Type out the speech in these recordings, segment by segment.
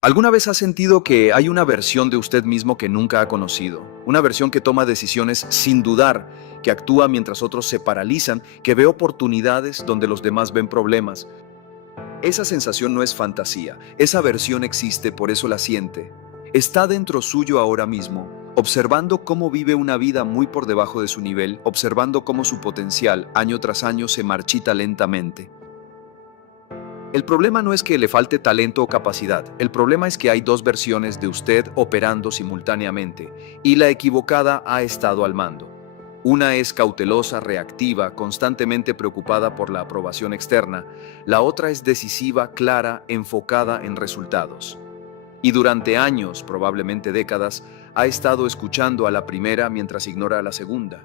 ¿Alguna vez ha sentido que hay una versión de usted mismo que nunca ha conocido? Una versión que toma decisiones sin dudar, que actúa mientras otros se paralizan, que ve oportunidades donde los demás ven problemas. Esa sensación no es fantasía, esa versión existe, por eso la siente. Está dentro suyo ahora mismo, observando cómo vive una vida muy por debajo de su nivel, observando cómo su potencial año tras año se marchita lentamente. El problema no es que le falte talento o capacidad, el problema es que hay dos versiones de usted operando simultáneamente y la equivocada ha estado al mando. Una es cautelosa, reactiva, constantemente preocupada por la aprobación externa, la otra es decisiva, clara, enfocada en resultados. Y durante años, probablemente décadas, ha estado escuchando a la primera mientras ignora a la segunda.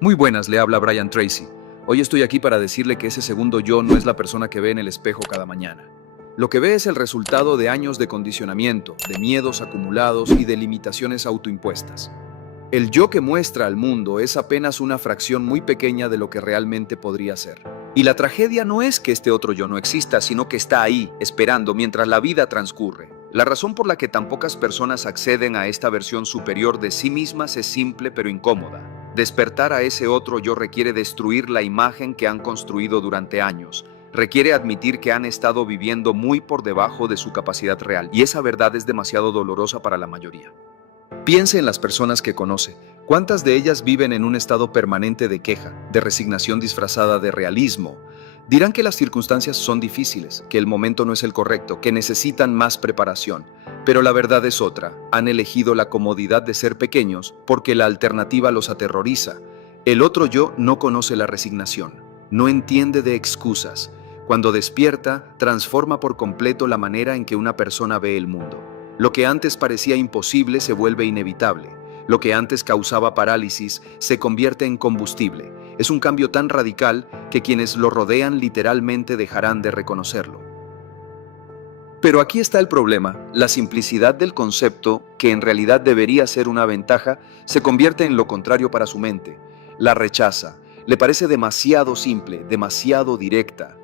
Muy buenas, le habla Brian Tracy. Hoy estoy aquí para decirle que ese segundo yo no es la persona que ve en el espejo cada mañana. Lo que ve es el resultado de años de condicionamiento, de miedos acumulados y de limitaciones autoimpuestas. El yo que muestra al mundo es apenas una fracción muy pequeña de lo que realmente podría ser. Y la tragedia no es que este otro yo no exista, sino que está ahí, esperando mientras la vida transcurre. La razón por la que tan pocas personas acceden a esta versión superior de sí mismas es simple pero incómoda. Despertar a ese otro yo requiere destruir la imagen que han construido durante años. Requiere admitir que han estado viviendo muy por debajo de su capacidad real, y esa verdad es demasiado dolorosa para la mayoría. Piense en las personas que conoce. ¿Cuántas de ellas viven en un estado permanente de queja, de resignación disfrazada de realismo? Dirán que las circunstancias son difíciles, que el momento no es el correcto, que necesitan más preparación. Pero la verdad es otra. Han elegido la comodidad de ser pequeños porque la alternativa los aterroriza. El otro yo no conoce la resignación, no entiende de excusas. Cuando despierta, transforma por completo la manera en que una persona ve el mundo. Lo que antes parecía imposible se vuelve inevitable. Lo que antes causaba parálisis se convierte en combustible. Es un cambio tan radical que quienes lo rodean literalmente dejarán de reconocerlo. Pero aquí está el problema. La simplicidad del concepto, que en realidad debería ser una ventaja, se convierte en lo contrario para su mente. La rechaza. Le parece demasiado simple, demasiado directa.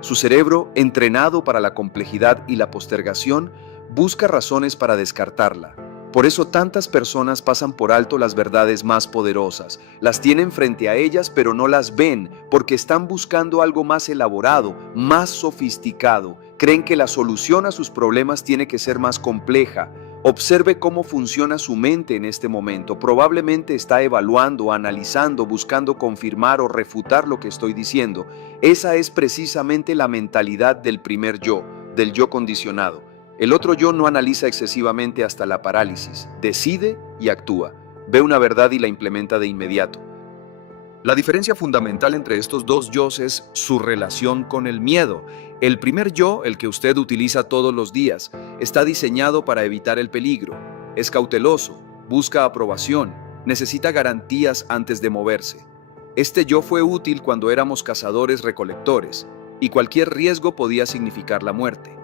Su cerebro, entrenado para la complejidad y la postergación, busca razones para descartarla. Por eso tantas personas pasan por alto las verdades más poderosas. Las tienen frente a ellas, pero no las ven, porque están buscando algo más elaborado, más sofisticado. Creen que la solución a sus problemas tiene que ser más compleja. Observe cómo funciona su mente en este momento. Probablemente está evaluando, analizando, buscando confirmar o refutar lo que estoy diciendo. Esa es precisamente la mentalidad del primer yo, del yo condicionado. El otro yo no analiza excesivamente hasta la parálisis, decide y actúa, ve una verdad y la implementa de inmediato. La diferencia fundamental entre estos dos yos es su relación con el miedo. El primer yo, el que usted utiliza todos los días, está diseñado para evitar el peligro. Es cauteloso, busca aprobación, necesita garantías antes de moverse. Este yo fue útil cuando éramos cazadores-recolectores, y cualquier riesgo podía significar la muerte.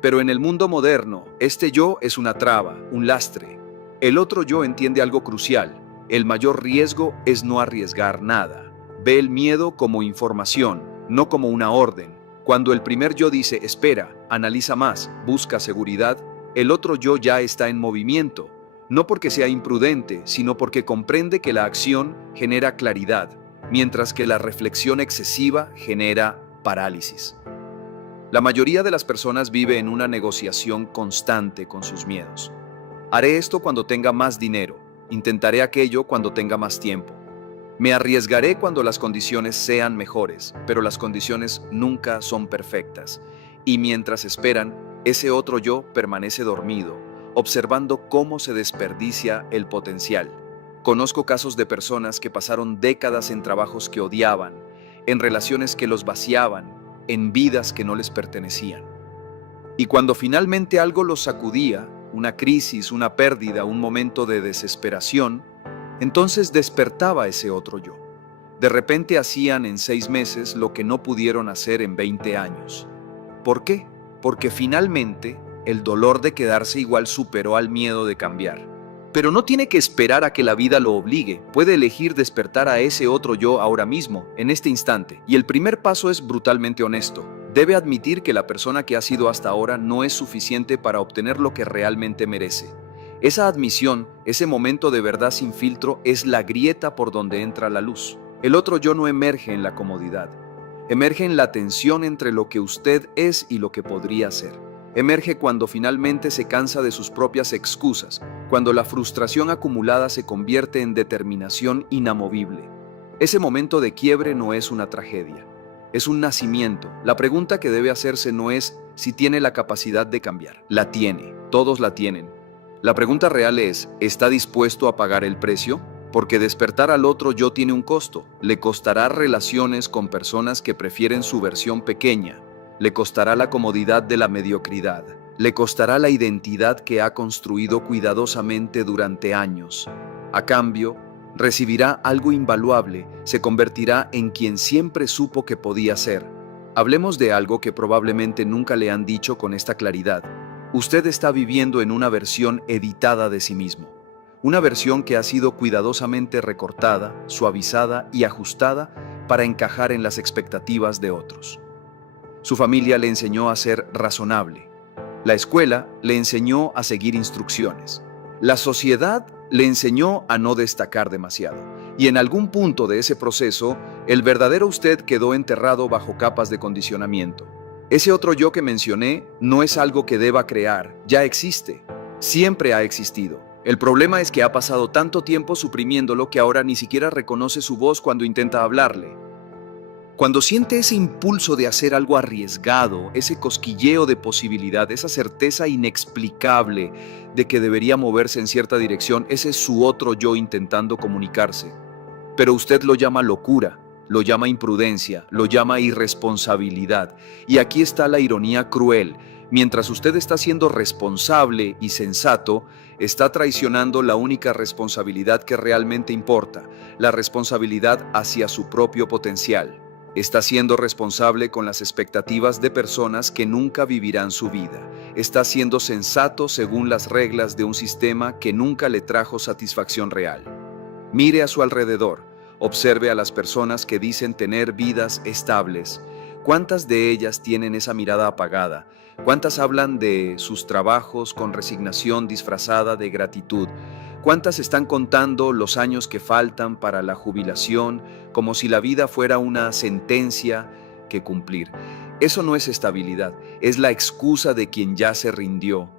Pero en el mundo moderno, este yo es una traba, un lastre. El otro yo entiende algo crucial. El mayor riesgo es no arriesgar nada. Ve el miedo como información, no como una orden. Cuando el primer yo dice, espera, analiza más, busca seguridad, el otro yo ya está en movimiento. No porque sea imprudente, sino porque comprende que la acción genera claridad, mientras que la reflexión excesiva genera parálisis. La mayoría de las personas vive en una negociación constante con sus miedos. Haré esto cuando tenga más dinero, intentaré aquello cuando tenga más tiempo. Me arriesgaré cuando las condiciones sean mejores, pero las condiciones nunca son perfectas. Y mientras esperan, ese otro yo permanece dormido, observando cómo se desperdicia el potencial. Conozco casos de personas que pasaron décadas en trabajos que odiaban, en relaciones que los vaciaban, en vidas que no les pertenecían. Y cuando finalmente algo los sacudía, una crisis, una pérdida, un momento de desesperación, entonces despertaba ese otro yo. De repente hacían en 6 meses lo que no pudieron hacer en 20 años. ¿Por qué? Porque finalmente el dolor de quedarse igual superó al miedo de cambiar. Pero no tiene que esperar a que la vida lo obligue. Puede elegir despertar a ese otro yo ahora mismo, en este instante. Y el primer paso es brutalmente honesto. Debe admitir que la persona que ha sido hasta ahora no es suficiente para obtener lo que realmente merece. Esa admisión, ese momento de verdad sin filtro, es la grieta por donde entra la luz. El otro yo no emerge en la comodidad. Emerge en la tensión entre lo que usted es y lo que podría ser. Emerge cuando finalmente se cansa de sus propias excusas, cuando la frustración acumulada se convierte en determinación inamovible. Ese momento de quiebre no es una tragedia, es un nacimiento. La pregunta que debe hacerse no es si tiene la capacidad de cambiar. La tiene, todos la tienen. La pregunta real es, ¿está dispuesto a pagar el precio? Porque despertar al otro yo tiene un costo. Le costará relaciones con personas que prefieren su versión pequeña. Le costará la comodidad de la mediocridad. Le costará la identidad que ha construido cuidadosamente durante años. A cambio, recibirá algo invaluable, se convertirá en quien siempre supo que podía ser. Hablemos de algo que probablemente nunca le han dicho con esta claridad. Usted está viviendo en una versión editada de sí mismo. Una versión que ha sido cuidadosamente recortada, suavizada y ajustada para encajar en las expectativas de otros. Su familia le enseñó a ser razonable. La escuela le enseñó a seguir instrucciones. La sociedad le enseñó a no destacar demasiado. Y en algún punto de ese proceso, el verdadero usted quedó enterrado bajo capas de condicionamiento. Ese otro yo que mencioné no es algo que deba crear, ya existe. Siempre ha existido. El problema es que ha pasado tanto tiempo suprimiéndolo que ahora ni siquiera reconoce su voz cuando intenta hablarle. Cuando siente ese impulso de hacer algo arriesgado, ese cosquilleo de posibilidad, esa certeza inexplicable de que debería moverse en cierta dirección, ese es su otro yo intentando comunicarse. Pero usted lo llama locura, lo llama imprudencia, lo llama irresponsabilidad. Y aquí está la ironía cruel. Mientras usted está siendo responsable y sensato, está traicionando la única responsabilidad que realmente importa, la responsabilidad hacia su propio potencial. Está siendo responsable con las expectativas de personas que nunca vivirán su vida. Está siendo sensato según las reglas de un sistema que nunca le trajo satisfacción real. Mire a su alrededor, observe a las personas que dicen tener vidas estables. ¿Cuántas de ellas tienen esa mirada apagada? ¿Cuántas hablan de sus trabajos con resignación disfrazada de gratitud? ¿Cuántas están contando los años que faltan para la jubilación como si la vida fuera una sentencia que cumplir? Eso no es estabilidad, es la excusa de quien ya se rindió.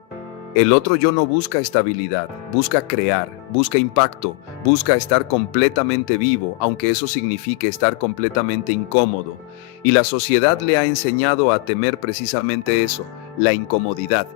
El otro yo no busca estabilidad, busca crear, busca impacto, busca estar completamente vivo, aunque eso signifique estar completamente incómodo. Y la sociedad le ha enseñado a temer precisamente eso, la incomodidad.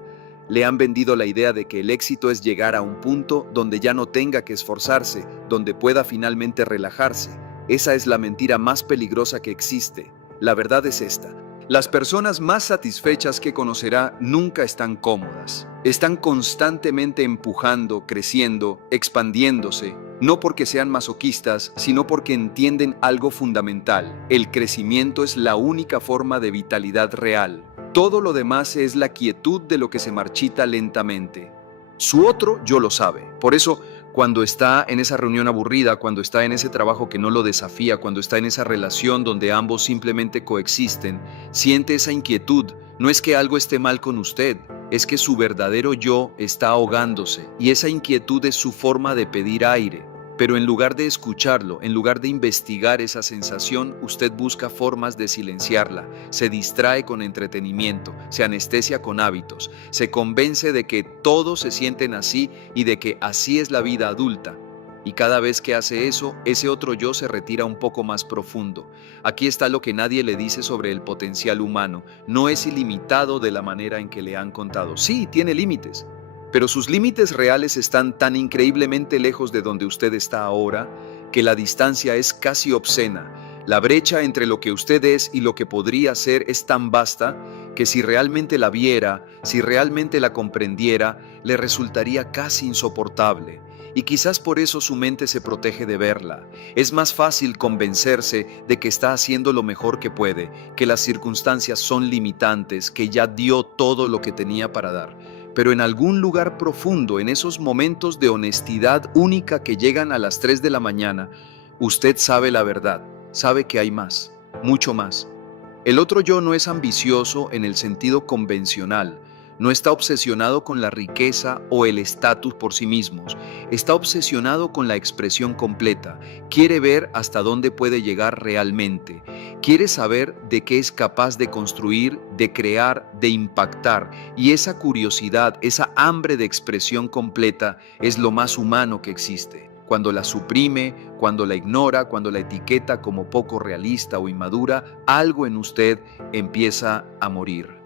Le han vendido la idea de que el éxito es llegar a un punto donde ya no tenga que esforzarse, donde pueda finalmente relajarse. Esa es la mentira más peligrosa que existe. La verdad es esta. Las personas más satisfechas que conocerá nunca están cómodas. Están constantemente empujando, creciendo, expandiéndose, no porque sean masoquistas, sino porque entienden algo fundamental. El crecimiento es la única forma de vitalidad real. Todo lo demás es la quietud de lo que se marchita lentamente. Su otro yo lo sabe. Por eso, cuando está en esa reunión aburrida, cuando está en ese trabajo que no lo desafía, cuando está en esa relación donde ambos simplemente coexisten, siente esa inquietud. No es que algo esté mal con usted, es que su verdadero yo está ahogándose y esa inquietud es su forma de pedir aire. Pero en lugar de escucharlo, en lugar de investigar esa sensación, usted busca formas de silenciarla, se distrae con entretenimiento, se anestesia con hábitos, se convence de que todos se sienten así y de que así es la vida adulta. Y cada vez que hace eso, ese otro yo se retira un poco más profundo. Aquí está lo que nadie le dice sobre el potencial humano. No es ilimitado de la manera en que le han contado. Sí, tiene límites. Pero sus límites reales están tan increíblemente lejos de donde usted está ahora que la distancia es casi obscena. La brecha entre lo que usted es y lo que podría ser es tan vasta que si realmente la viera, si realmente la comprendiera, le resultaría casi insoportable. Y quizás por eso su mente se protege de verla. Es más fácil convencerse de que está haciendo lo mejor que puede, que las circunstancias son limitantes, que ya dio todo lo que tenía para dar. Pero en algún lugar profundo, en esos momentos de honestidad única que llegan a las 3 de la mañana, usted sabe la verdad, sabe que hay más, mucho más. El otro yo no es ambicioso en el sentido convencional, no está obsesionado con la riqueza o el estatus por sí mismos, está obsesionado con la expresión completa, quiere ver hasta dónde puede llegar realmente, quiere saber de qué es capaz de construir, de crear, de impactar, y esa curiosidad, esa hambre de expresión completa es lo más humano que existe. Cuando la suprime, cuando la ignora, cuando la etiqueta como poco realista o inmadura, algo en usted empieza a morir.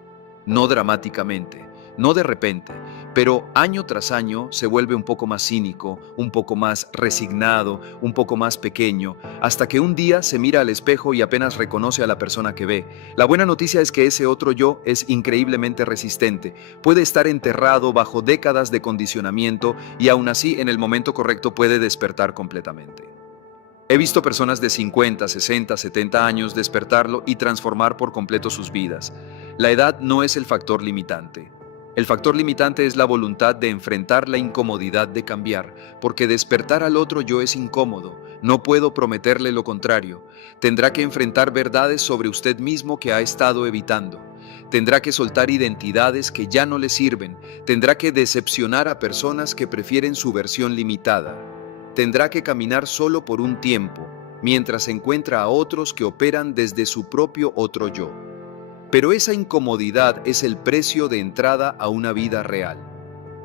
No dramáticamente, no de repente, pero año tras año se vuelve un poco más cínico, un poco más resignado, un poco más pequeño, hasta que un día se mira al espejo y apenas reconoce a la persona que ve. La buena noticia es que ese otro yo es increíblemente resistente, puede estar enterrado bajo décadas de condicionamiento y aún así en el momento correcto puede despertar completamente. He visto personas de 50, 60, 70 años despertarlo y transformar por completo sus vidas. La edad no es el factor limitante. El factor limitante es la voluntad de enfrentar la incomodidad de cambiar, porque despertar al otro yo es incómodo. No puedo prometerle lo contrario. Tendrá que enfrentar verdades sobre usted mismo que ha estado evitando. Tendrá que soltar identidades que ya no le sirven. Tendrá que decepcionar a personas que prefieren su versión limitada. Tendrá que caminar solo por un tiempo, mientras encuentra a otros que operan desde su propio otro yo. Pero esa incomodidad es el precio de entrada a una vida real.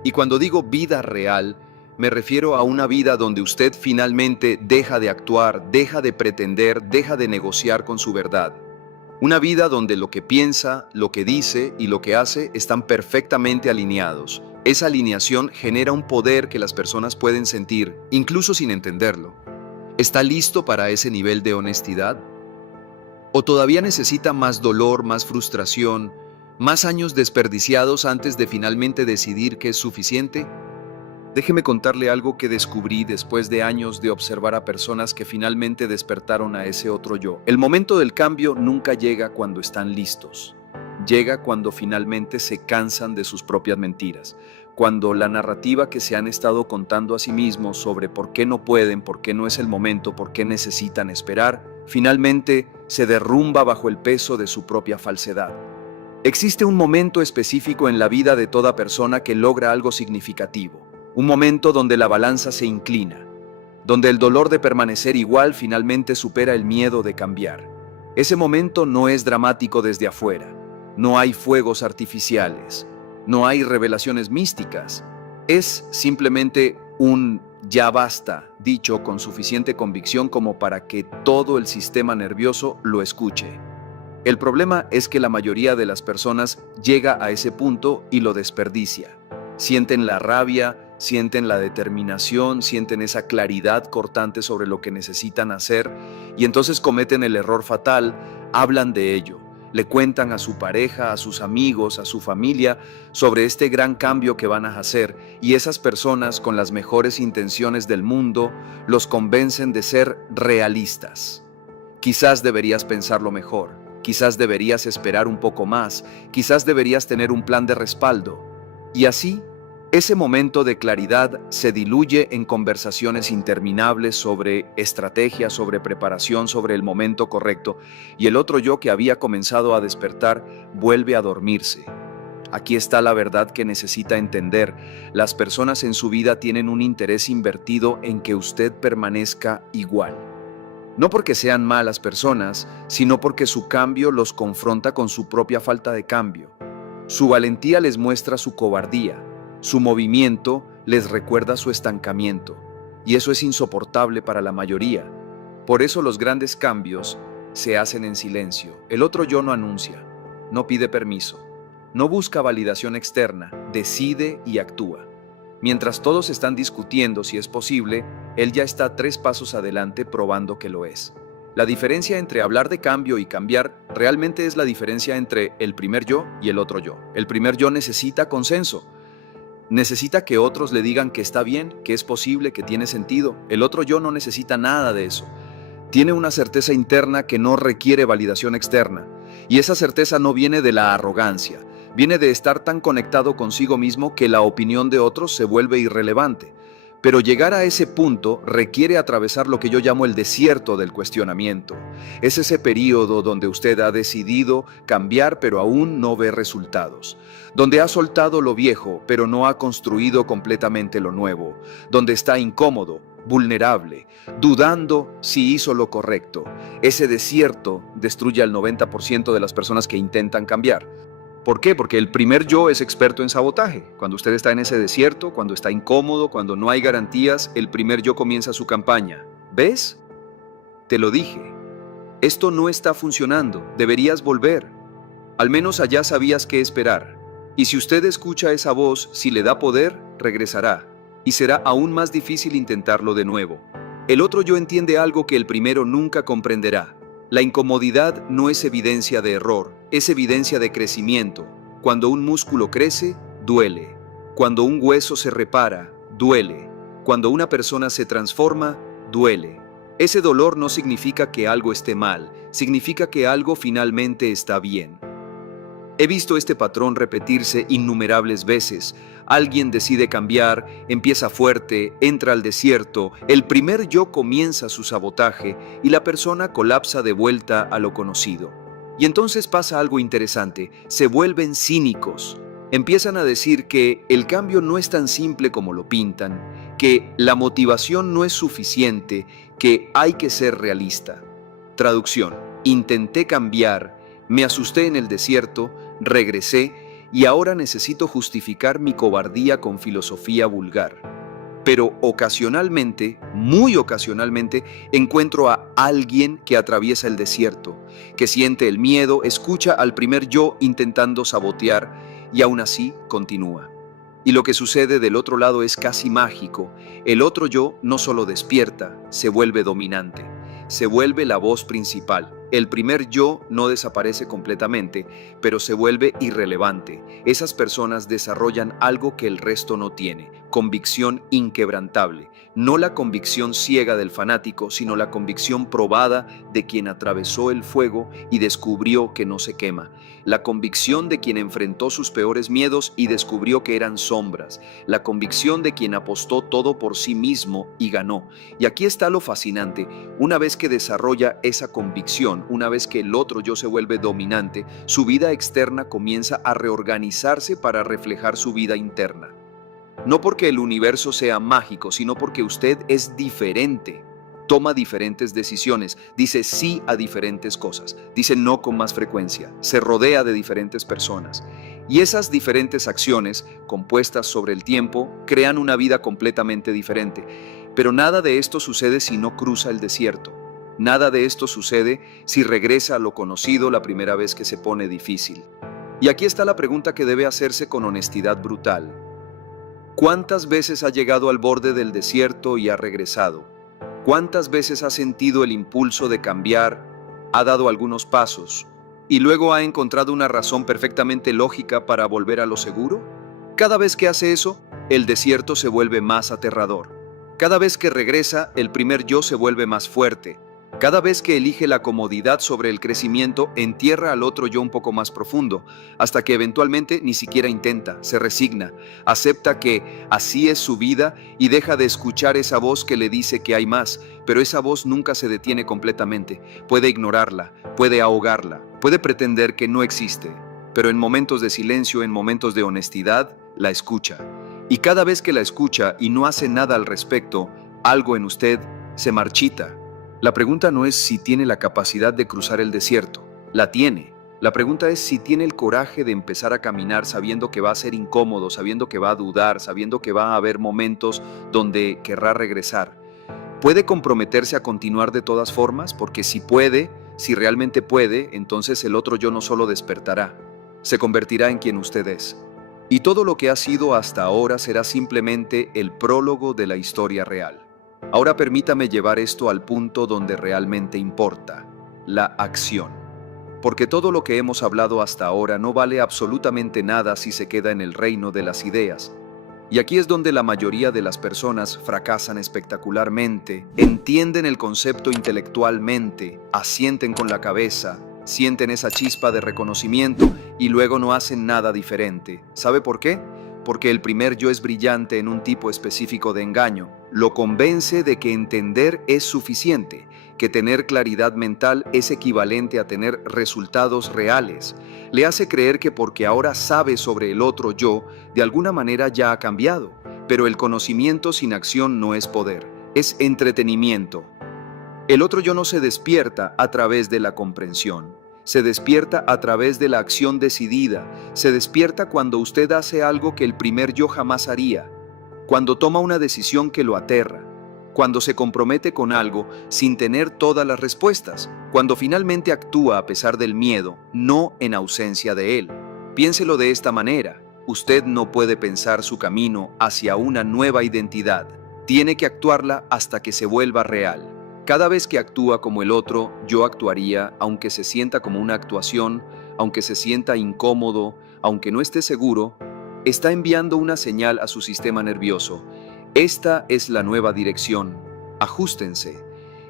Y cuando digo vida real, me refiero a una vida donde usted finalmente deja de actuar, deja de pretender, deja de negociar con su verdad. Una vida donde lo que piensa, lo que dice y lo que hace están perfectamente alineados. Esa alineación genera un poder que las personas pueden sentir, incluso sin entenderlo. ¿Está listo para ese nivel de honestidad? ¿O todavía necesita más dolor, más frustración, más años desperdiciados antes de finalmente decidir que es suficiente? Déjeme contarle algo que descubrí después de años de observar a personas que finalmente despertaron a ese otro yo. El momento del cambio nunca llega cuando están listos. Llega cuando finalmente se cansan de sus propias mentiras, cuando la narrativa que se han estado contando a sí mismos sobre por qué no pueden, por qué no es el momento, por qué necesitan esperar, finalmente se derrumba bajo el peso de su propia falsedad. Existe un momento específico en la vida de toda persona que logra algo significativo, un momento donde la balanza se inclina, donde el dolor de permanecer igual finalmente supera el miedo de cambiar. Ese momento no es dramático desde afuera, no hay fuegos artificiales, no hay revelaciones místicas, es simplemente un ya basta, dicho con suficiente convicción como para que todo el sistema nervioso lo escuche. El problema es que la mayoría de las personas llega a ese punto y lo desperdicia. Sienten la rabia, sienten la determinación, sienten esa claridad cortante sobre lo que necesitan hacer y entonces cometen el error fatal, hablan de ello. Le cuentan a su pareja, a sus amigos, a su familia sobre este gran cambio que van a hacer y esas personas con las mejores intenciones del mundo los convencen de ser realistas. Quizás deberías pensarlo mejor, quizás deberías esperar un poco más, quizás deberías tener un plan de respaldo. Y así, ese momento de claridad se diluye en conversaciones interminables sobre estrategia, sobre preparación, sobre el momento correcto, y el otro yo que había comenzado a despertar vuelve a dormirse. Aquí está la verdad que necesita entender. Las personas en su vida tienen un interés invertido en que usted permanezca igual. No porque sean malas personas, sino porque su cambio los confronta con su propia falta de cambio. Su valentía les muestra su cobardía. Su movimiento les recuerda su estancamiento, y eso es insoportable para la mayoría. Por eso los grandes cambios se hacen en silencio. El otro yo no anuncia, no pide permiso, no busca validación externa, decide y actúa. Mientras todos están discutiendo si es posible, él ya está 3 pasos adelante probando que lo es. La diferencia entre hablar de cambio y cambiar realmente es la diferencia entre el primer yo y el otro yo. El primer yo necesita consenso. Necesita que otros le digan que está bien, que es posible, que tiene sentido. El otro yo no necesita nada de eso. Tiene una certeza interna que no requiere validación externa. Y esa certeza no viene de la arrogancia. Viene de estar tan conectado consigo mismo que la opinión de otros se vuelve irrelevante. Pero llegar a ese punto requiere atravesar lo que yo llamo el desierto del cuestionamiento. Es ese periodo donde usted ha decidido cambiar pero aún no ve resultados. Donde ha soltado lo viejo pero no ha construido completamente lo nuevo. Donde está incómodo, vulnerable, dudando si hizo lo correcto. Ese desierto destruye al 90% de las personas que intentan cambiar. ¿Por qué? Porque el primer yo es experto en sabotaje. Cuando usted está en ese desierto, cuando está incómodo, cuando no hay garantías, el primer yo comienza su campaña. ¿Ves? Te lo dije. Esto no está funcionando. Deberías volver. Al menos allá sabías qué esperar. Y si usted escucha esa voz, si le da poder, regresará. Y será aún más difícil intentarlo de nuevo. El otro yo entiende algo que el primero nunca comprenderá. La incomodidad no es evidencia de error, es evidencia de crecimiento. Cuando un músculo crece, duele. Cuando un hueso se repara, duele. Cuando una persona se transforma, duele. Ese dolor no significa que algo esté mal, significa que algo finalmente está bien. He visto este patrón repetirse innumerables veces. Alguien decide cambiar, empieza fuerte, entra al desierto, el primer yo comienza su sabotaje y la persona colapsa de vuelta a lo conocido. Y entonces pasa algo interesante, se vuelven cínicos. Empiezan a decir que el cambio no es tan simple como lo pintan, que la motivación no es suficiente, que hay que ser realista. Traducción: intenté cambiar, me asusté en el desierto, regresé y ahora necesito justificar mi cobardía con filosofía vulgar. Pero ocasionalmente, muy ocasionalmente, encuentro a alguien que atraviesa el desierto, que siente el miedo, escucha al primer yo intentando sabotear y aún así continúa. Y lo que sucede del otro lado es casi mágico. El otro yo no solo despierta, se vuelve dominante, se vuelve la voz principal. El primer yo no desaparece completamente, pero se vuelve irrelevante. Esas personas desarrollan algo que el resto no tiene: convicción inquebrantable. No la convicción ciega del fanático, sino la convicción probada de quien atravesó el fuego y descubrió que no se quema. La convicción de quien enfrentó sus peores miedos y descubrió que eran sombras. La convicción de quien apostó todo por sí mismo y ganó. Y aquí está lo fascinante: una vez que desarrolla esa convicción, una vez que el otro yo se vuelve dominante, su vida externa comienza a reorganizarse para reflejar su vida interna. No porque el universo sea mágico, sino porque usted es diferente. Toma diferentes decisiones, dice sí a diferentes cosas, dice no con más frecuencia, se rodea de diferentes personas. Y esas diferentes acciones, compuestas sobre el tiempo, crean una vida completamente diferente. Pero nada de esto sucede si no cruza el desierto. Nada de esto sucede si regresa a lo conocido la primera vez que se pone difícil. Y aquí está la pregunta que debe hacerse con honestidad brutal. ¿Cuántas veces ha llegado al borde del desierto y ha regresado? ¿Cuántas veces ha sentido el impulso de cambiar, ha dado algunos pasos y luego ha encontrado una razón perfectamente lógica para volver a lo seguro? Cada vez que hace eso, el desierto se vuelve más aterrador. Cada vez que regresa, el primer yo se vuelve más fuerte. Cada vez que elige la comodidad sobre el crecimiento, entierra al otro yo un poco más profundo, hasta que eventualmente ni siquiera intenta, se resigna, acepta que así es su vida y deja de escuchar esa voz que le dice que hay más, pero esa voz nunca se detiene completamente. Puede ignorarla, puede ahogarla, puede pretender que no existe, pero en momentos de silencio, en momentos de honestidad, la escucha. Y cada vez que la escucha y no hace nada al respecto, algo en usted se marchita. La pregunta no es si tiene la capacidad de cruzar el desierto, la tiene. La pregunta es si tiene el coraje de empezar a caminar sabiendo que va a ser incómodo, sabiendo que va a dudar, sabiendo que va a haber momentos donde querrá regresar. ¿Puede comprometerse a continuar de todas formas? Porque si puede, si realmente puede, entonces el otro yo no solo despertará, se convertirá en quien usted es. Y todo lo que ha sido hasta ahora será simplemente el prólogo de la historia real. Ahora permítame llevar esto al punto donde realmente importa, la acción. Porque todo lo que hemos hablado hasta ahora no vale absolutamente nada si se queda en el reino de las ideas. Y aquí es donde la mayoría de las personas fracasan espectacularmente, entienden el concepto intelectualmente, asienten con la cabeza, sienten esa chispa de reconocimiento y luego no hacen nada diferente. ¿Sabe por qué? porque el primer yo es brillante en un tipo específico de engaño, lo convence de que entender es suficiente, que tener claridad mental es equivalente a tener resultados reales. Le hace creer que porque ahora sabe sobre el otro yo, de alguna manera ya ha cambiado. Pero el conocimiento sin acción no es poder, es entretenimiento. El otro yo no se despierta a través de la comprensión, se despierta a través de la acción decidida, se despierta cuando usted hace algo que el primer yo jamás haría, cuando toma una decisión que lo aterra, cuando se compromete con algo sin tener todas las respuestas, cuando finalmente actúa a pesar del miedo, no en ausencia de él. Piénselo de esta manera: usted no puede pensar su camino hacia una nueva identidad, tiene que actuarla hasta que se vuelva real. Cada vez que actúa como el otro, yo actuaría, aunque se sienta como una actuación, aunque se sienta incómodo, aunque no esté seguro, está enviando una señal a su sistema nervioso. Esta es la nueva dirección. Ajustense.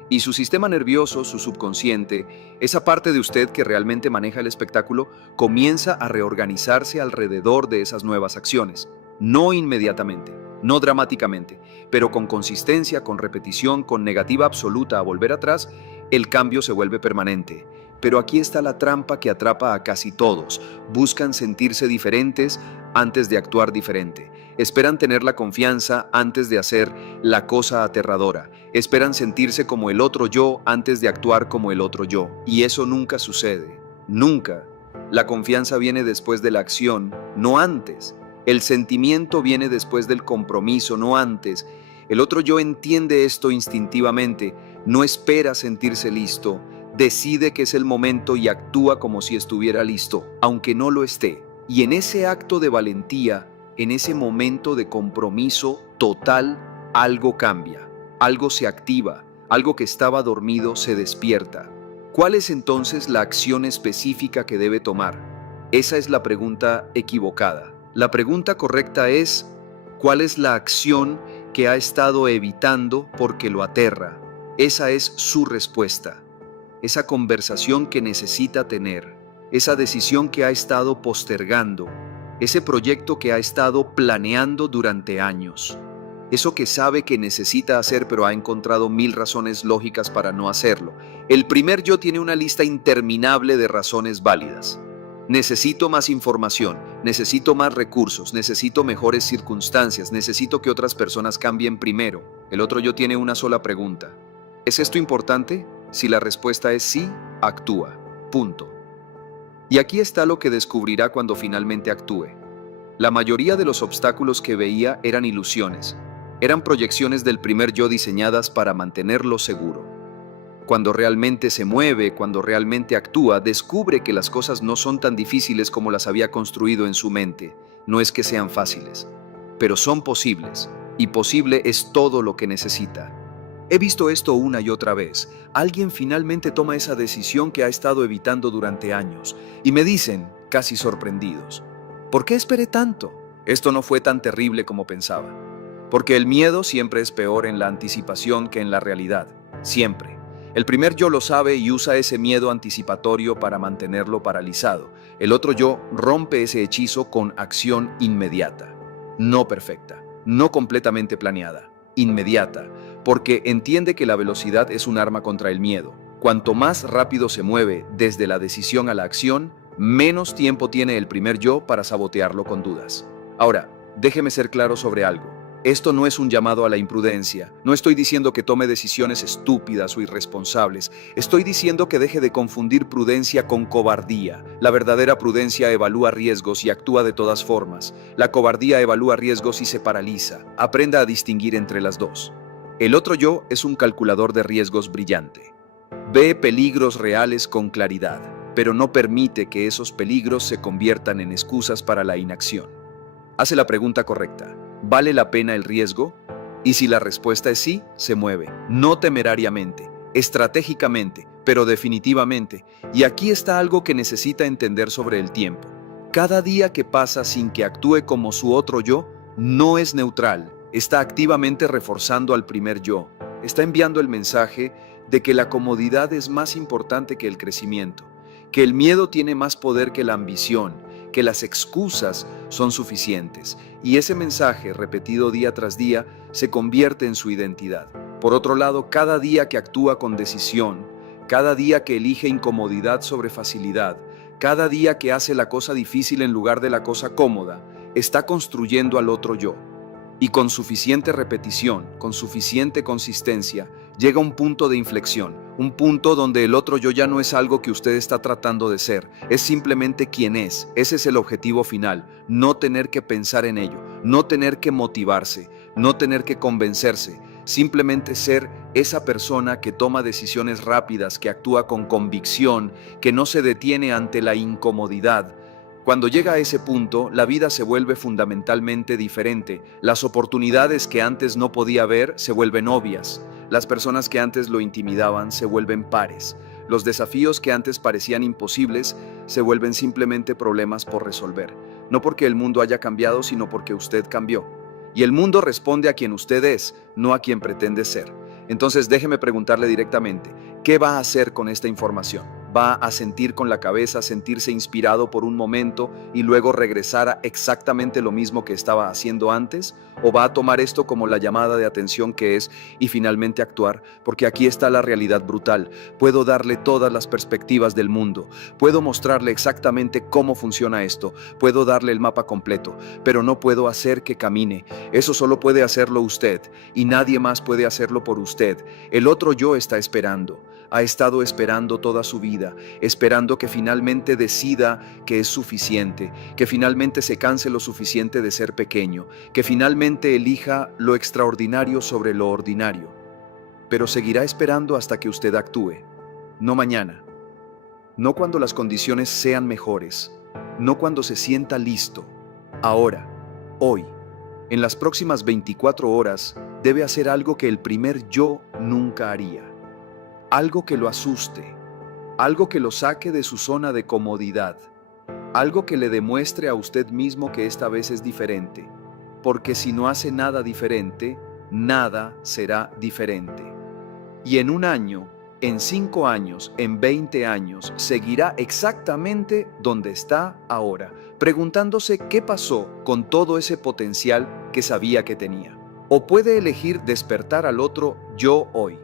Y su sistema nervioso, su subconsciente, esa parte de usted que realmente maneja el espectáculo, comienza a reorganizarse alrededor de esas nuevas acciones. No inmediatamente, no dramáticamente, pero con consistencia, con repetición, con negativa absoluta a volver atrás, el cambio se vuelve permanente. Pero aquí está la trampa que atrapa a casi todos. Buscan sentirse diferentes antes de actuar diferente. Esperan tener la confianza antes de hacer la cosa aterradora. Esperan sentirse como el otro yo antes de actuar como el otro yo. Y eso nunca sucede. Nunca. La confianza viene después de la acción, no antes. El sentimiento viene después del compromiso, no antes. El otro yo entiende esto instintivamente. No espera sentirse listo. Decide que es el momento y actúa como si estuviera listo, aunque no lo esté. Y en ese acto de valentía, en ese momento de compromiso total, algo cambia, algo se activa, algo que estaba dormido se despierta. ¿Cuál es entonces la acción específica que debe tomar? Esa es la pregunta equivocada. La pregunta correcta es: ¿cuál es la acción que ha estado evitando porque lo aterra? Esa es su respuesta. Esa conversación que necesita tener, esa decisión que ha estado postergando, ese proyecto que ha estado planeando durante años, eso que sabe que necesita hacer pero ha encontrado 1000 razones lógicas para no hacerlo. El primer yo tiene una lista interminable de razones válidas. Necesito más información, necesito más recursos, necesito mejores circunstancias, necesito que otras personas cambien primero. El otro yo tiene una sola pregunta: ¿es esto importante? Si la respuesta es sí, actúa. Punto. Y aquí está lo que descubrirá cuando finalmente actúe. La mayoría de los obstáculos que veía eran ilusiones. Eran proyecciones del primer yo diseñadas para mantenerlo seguro. Cuando realmente se mueve, cuando realmente actúa, descubre que las cosas no son tan difíciles como las había construido en su mente. No es que sean fáciles, pero son posibles. Y posible es todo lo que necesita. He visto esto una y otra vez. Alguien finalmente toma esa decisión que ha estado evitando durante años y me dicen, casi sorprendidos: ¿por qué esperé tanto? Esto no fue tan terrible como pensaba. Porque el miedo siempre es peor en la anticipación que en la realidad. Siempre. El primer yo lo sabe y usa ese miedo anticipatorio para mantenerlo paralizado. El otro yo rompe ese hechizo con acción inmediata. No perfecta, no completamente planeada, inmediata. Porque entiende que la velocidad es un arma contra el miedo. Cuanto más rápido se mueve desde la decisión a la acción, menos tiempo tiene el primer yo para sabotearlo con dudas. Ahora, déjeme ser claro sobre algo. Esto no es un llamado a la imprudencia. No estoy diciendo que tome decisiones estúpidas o irresponsables. Estoy diciendo que deje de confundir prudencia con cobardía. La verdadera prudencia evalúa riesgos y actúa de todas formas. La cobardía evalúa riesgos y se paraliza. Aprenda a distinguir entre las dos. El otro yo es un calculador de riesgos brillante. Ve peligros reales con claridad, pero no permite que esos peligros se conviertan en excusas para la inacción. Hace la pregunta correcta: ¿vale la pena el riesgo? Y si la respuesta es sí, se mueve, no temerariamente, estratégicamente, pero definitivamente. Y aquí está algo que necesita entender sobre el tiempo. Cada día que pasa sin que actúe como su otro yo, no es neutral. Está activamente reforzando al primer yo. Está enviando el mensaje de que la comodidad es más importante que el crecimiento, que el miedo tiene más poder que la ambición, que las excusas son suficientes, y ese mensaje, repetido día tras día, se convierte en su identidad. Por otro lado, cada día que actúa con decisión, cada día que elige incomodidad sobre facilidad, cada día que hace la cosa difícil en lugar de la cosa cómoda, está construyendo al otro yo. Y con suficiente repetición, con suficiente consistencia, llega un punto de inflexión, un punto donde el otro yo ya no es algo que usted está tratando de ser, es simplemente quien es. Ese es el objetivo final, no tener que pensar en ello, no tener que motivarse, no tener que convencerse, simplemente ser esa persona que toma decisiones rápidas, que actúa con convicción, que no se detiene ante la incomodidad. Cuando llega a ese punto, la vida se vuelve fundamentalmente diferente. Las oportunidades que antes no podía ver se vuelven obvias. Las personas que antes lo intimidaban se vuelven pares. Los desafíos que antes parecían imposibles se vuelven simplemente problemas por resolver. No porque el mundo haya cambiado, sino porque usted cambió. Y el mundo responde a quien usted es, no a quien pretende ser. Entonces déjeme preguntarle directamente, ¿qué va a hacer con esta información? ¿Va a sentir con la cabeza, sentirse inspirado por un momento y luego regresar a exactamente lo mismo que estaba haciendo antes? ¿O va a tomar esto como la llamada de atención que es y finalmente actuar? Porque aquí está la realidad brutal. Puedo darle todas las perspectivas del mundo. Puedo mostrarle exactamente cómo funciona esto. Puedo darle el mapa completo, pero no puedo hacer que camine. Eso solo puede hacerlo usted y nadie más puede hacerlo por usted. El otro yo está esperando. Ha estado esperando toda su vida, esperando que finalmente decida que es suficiente, que finalmente se canse lo suficiente de ser pequeño, que finalmente elija lo extraordinario sobre lo ordinario. Pero seguirá esperando hasta que usted actúe, no mañana, no cuando las condiciones sean mejores, no cuando se sienta listo, ahora, hoy. En las próximas 24 horas debe hacer algo que el primer yo nunca haría. Algo que lo asuste, algo que lo saque de su zona de comodidad, algo que le demuestre a usted mismo que esta vez es diferente, porque si no hace nada diferente, nada será diferente. Y en un año, en 5 años, en 20 años, seguirá exactamente donde está ahora, preguntándose qué pasó con todo ese potencial que sabía que tenía. O puede elegir despertar al otro yo hoy.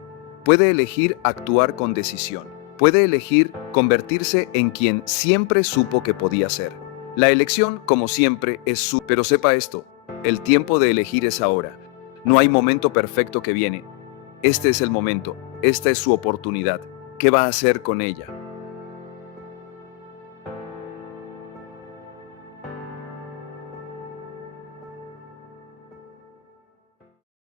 Puede elegir actuar con decisión. Puede elegir convertirse en quien siempre supo que podía ser. La elección, como siempre, es su... Pero sepa esto, el tiempo de elegir es ahora. No hay momento perfecto que viene. Este es el momento, esta es su oportunidad. ¿Qué va a hacer con ella?